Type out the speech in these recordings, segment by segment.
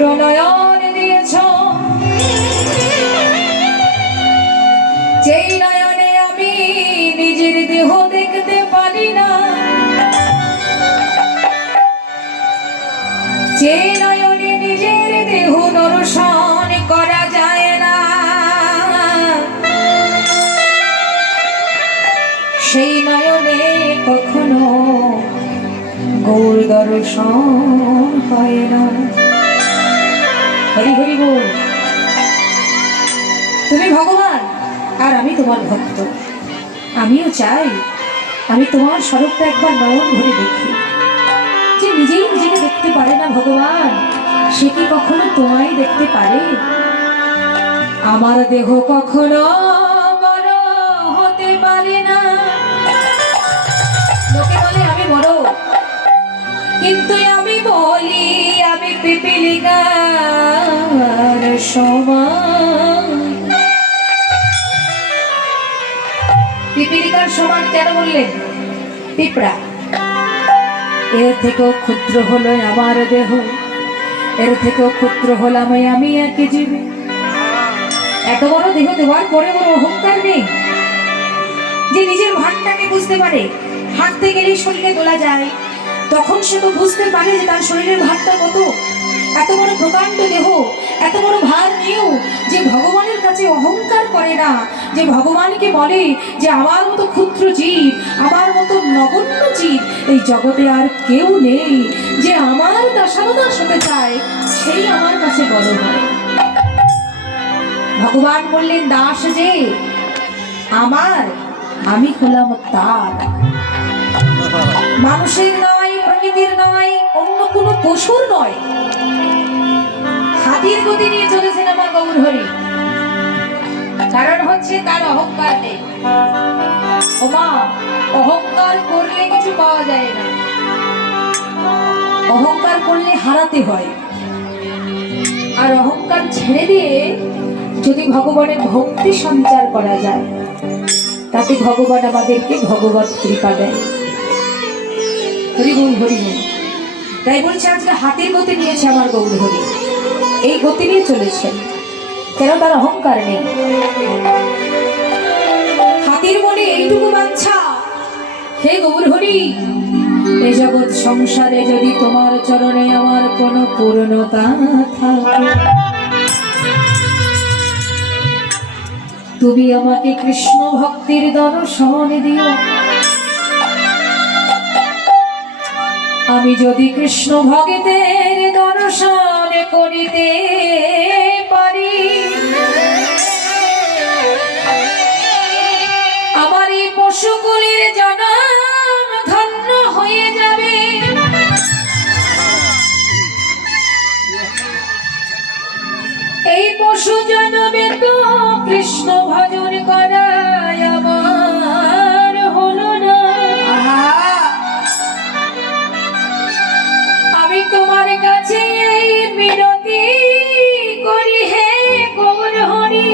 প্রণয়ন দিয়েছ, যেই নয়নে আমি নিজের দেহ দেখতে পারি না, যে নয়নে নিজের দেহ দর্শন করা যায় না, সেই নয়নে কখনো গৌর দর্শন হয় না। হরি হরি বল। তুমি ভগবান আর আমি তোমার ভক্ত। আমিও চাই আমি তোমার স্বরূপটা একবার নয়ন ভরে দেখি। যে নিজেই নিজেকে দেখতে পারে না ভগবান, সে কি কখনো তোমায় দেখতে পারে? আমার দেহ কখনো বড় হতে পারে না। লোকে বলে আমি বড়, কিন্তু আমি বলি আমি পিপীলিকার সমান। পিপীলিকার সমান কেন বললেন? পিঁপড়া। এর থেকেও ক্ষুদ্র হলো আমার দেহ, এর থেকেও ক্ষুদ্র হলাম আমি একই জীবে। এত বড় দেহ দেওয়ার পরে ওর অহংকার নেই, যে নিজের ভারটাকে বুঝতে পারে। হাঁটতে গেলে শরীরে দোলা যায়, তখন সে তো বুঝতে পারে যে তার শরীরের ভারটা কত। এত বড় প্রকাণ্ড দেহ, এত বড় ভার নিয়েও যে ভগবানের কাছে অহংকার করে না, যে ভগবানকে বলে যে আমার মতো ক্ষুদ্র জীব, আমার মতো নগণ্য জীব এই জগতে আর কেউ নেই, যে আমার দাসানুদাস হতে চায়, সেই আমার কাছে বড় হয়। ভগবান বললেন দাস যে আমার, আমি হলাম তার। মানুষের নয়, প্রকৃতির নয়, অন্য কোনো পশুর নয়। হাতির গতি নিয়ে চলেছেন আমার গৌর হরি, কারণ হচ্ছে তার অহংকার নেই। ওমা, অহংকার করলে কিছু পাওয়া যায় না, অহংকার করলে হারাতে হয়। আর অহংকার ছেড়ে দিয়ে যদি ভগবানের ভক্তি সঞ্চার করা যায়, তাতে ভগবান আমাদেরকে ভগবত কৃপা দেয়। হরি বল হরি বল। তাই বলছে আজকে হাতির গতি নিয়েছে আমার গৌর হরি, এই গতি নিয়ে চলেছেন, কেন? তার অহংকার নেই। হাতির মনে এইটুকু বাঞ্ছা, হে গৌর হরি, এ জগৎ সংসারে যদি তোমার চরণে আমার কোনো পূর্ণতা থাকে, তুমি আমাকে কৃষ্ণ ভক্তির দর্শন দিও। আমি যদি কৃষ্ণ ভক্তের দর্শন করিতে পারি, আমার এই পশুকুলের জনম ধন্য হয়ে যাবে। এই পশু জনমে তো কৃষ্ণ ভজন করায় আমার হলো না। আমি তোমার কাছে এই মিনতি করি, হে গৌর হরি,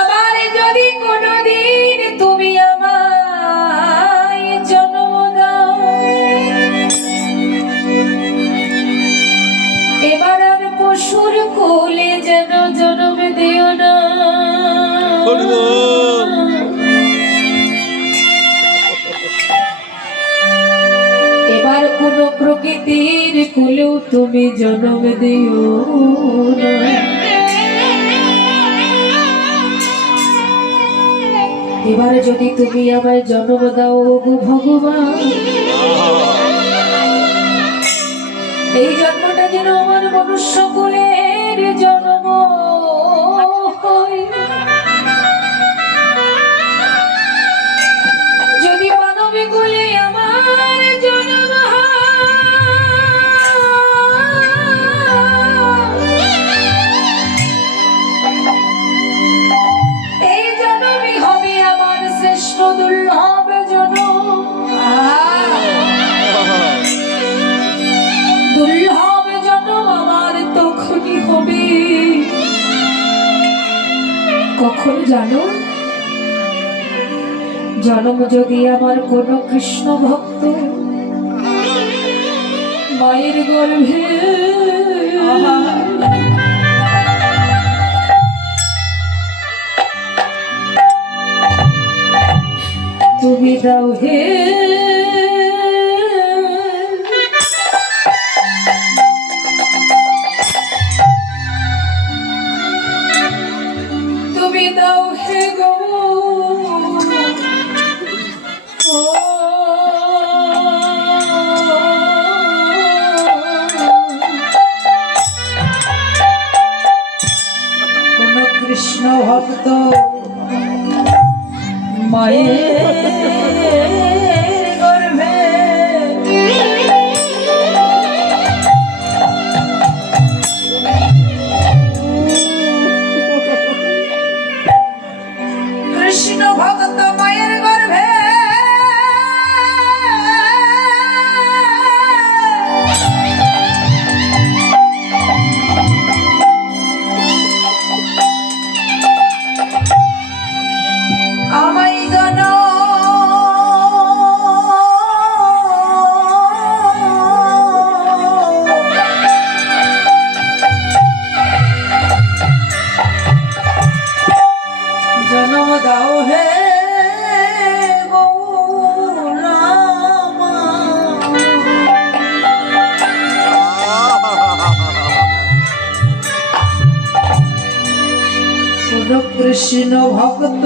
আমার যদি কোনোদিন তুমি আমায় জন্ম দাও, এবার আর পশুর কোলে যেন জন্ম দিও না। এবার কোন প্রকৃতির কোলেও তুমি জন্ম দিও না। এবার যদি তুমি আমায় জন্ম দাও গো ভগবান, এই জন্মটা যেন আমার মনুষ্য কুলের জন্ম হয়। যদি মানবী কুলে আমার জন্ম হয়, এই জন্মই হবে আমার শ্রেষ্ঠ দুর্লভ জন্ম। দুর্লভ জন্ম আমার তখনই হবে, কখন জানো? জন্ম যদি আমার কোন কৃষ্ণ ভক্ত মায়ের গর্ভে তুমি দাও হে তুমি দাও হে গো কোন কৃষ্ণ ভক্ত মায়ের গর্ভে কৃষ্ণ ভক্ত মায়ের গর্ভে আমায় জানো জন্ম দাও হে গৌরামা কৃষ্ণ ভক্ত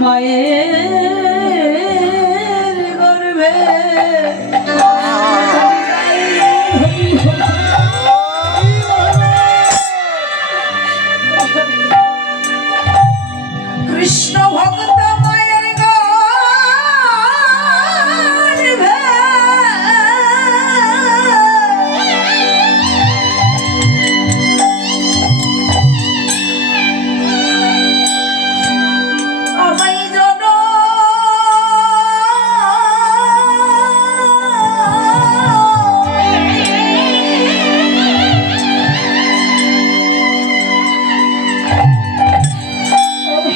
মায়ের গর্ভে কৃষ্ণ ভক্ত মায়ের গর্ভে আমায় জানো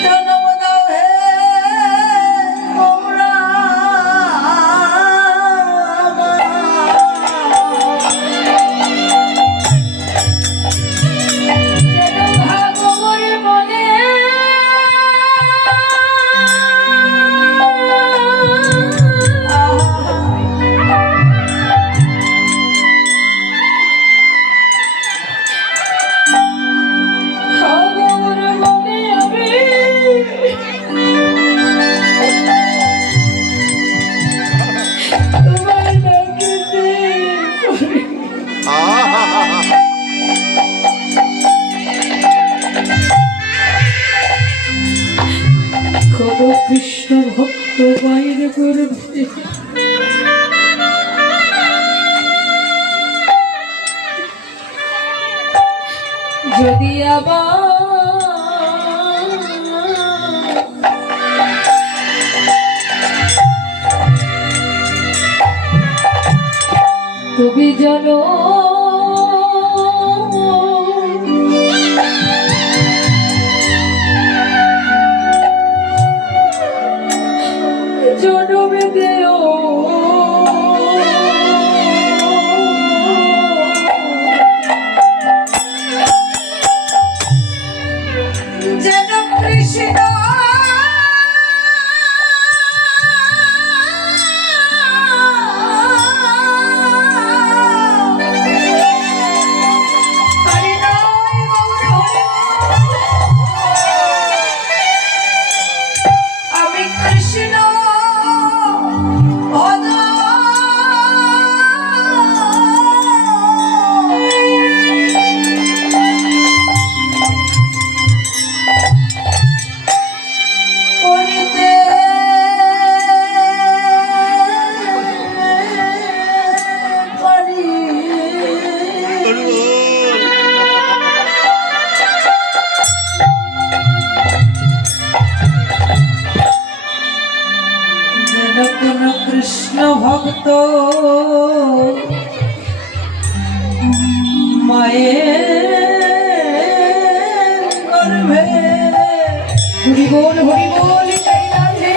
জন্ম দাও হে কৃষ্ণ ভক্ত মায়ের গর্ভে যদি আবার তুমি জানো জনমে দেও যেন কৃষ্ণ আমি কৃষ্ণ কৃষ্ণ ভক্ত মায়ের গর্ভে হরি বল জয় রাধে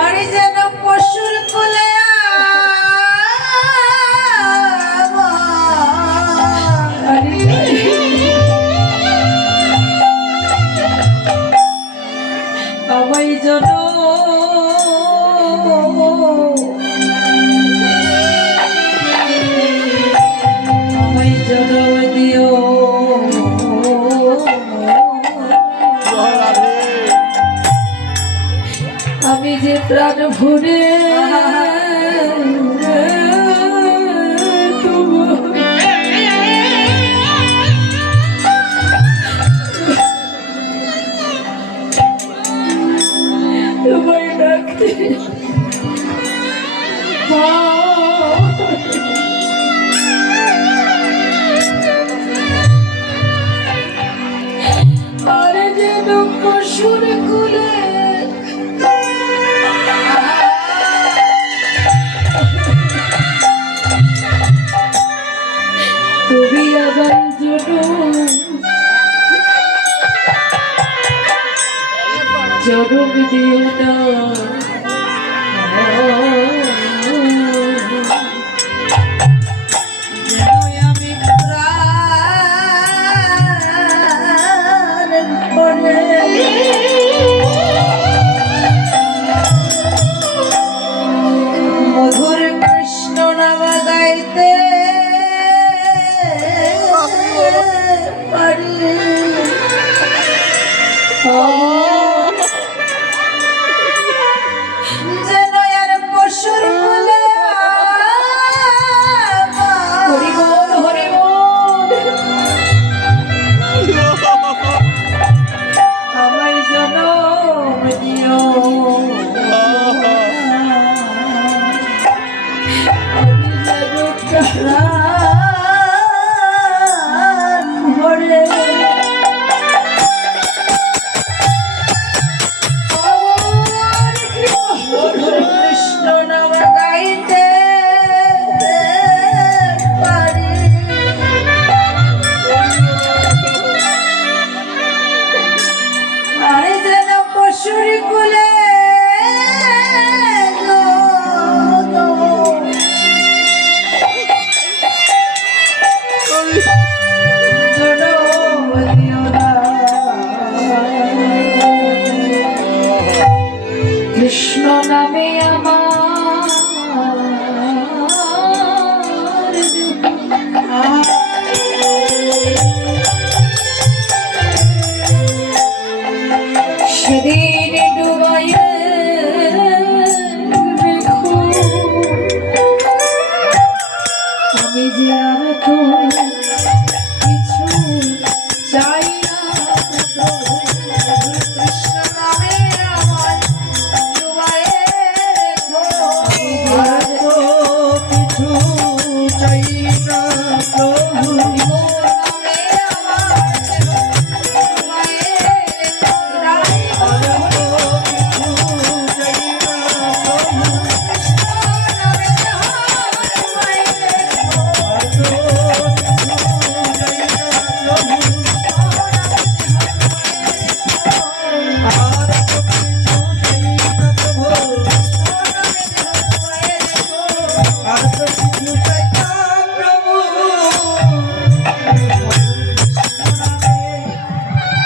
আরে যেন পশুর কোলে আমায় যেন আমায় যেন দিও আমি যে প্রাণ ভরে তোমায় ডাকতে আরে যেন পশুর কুলে তুমি আবার জনম দিও না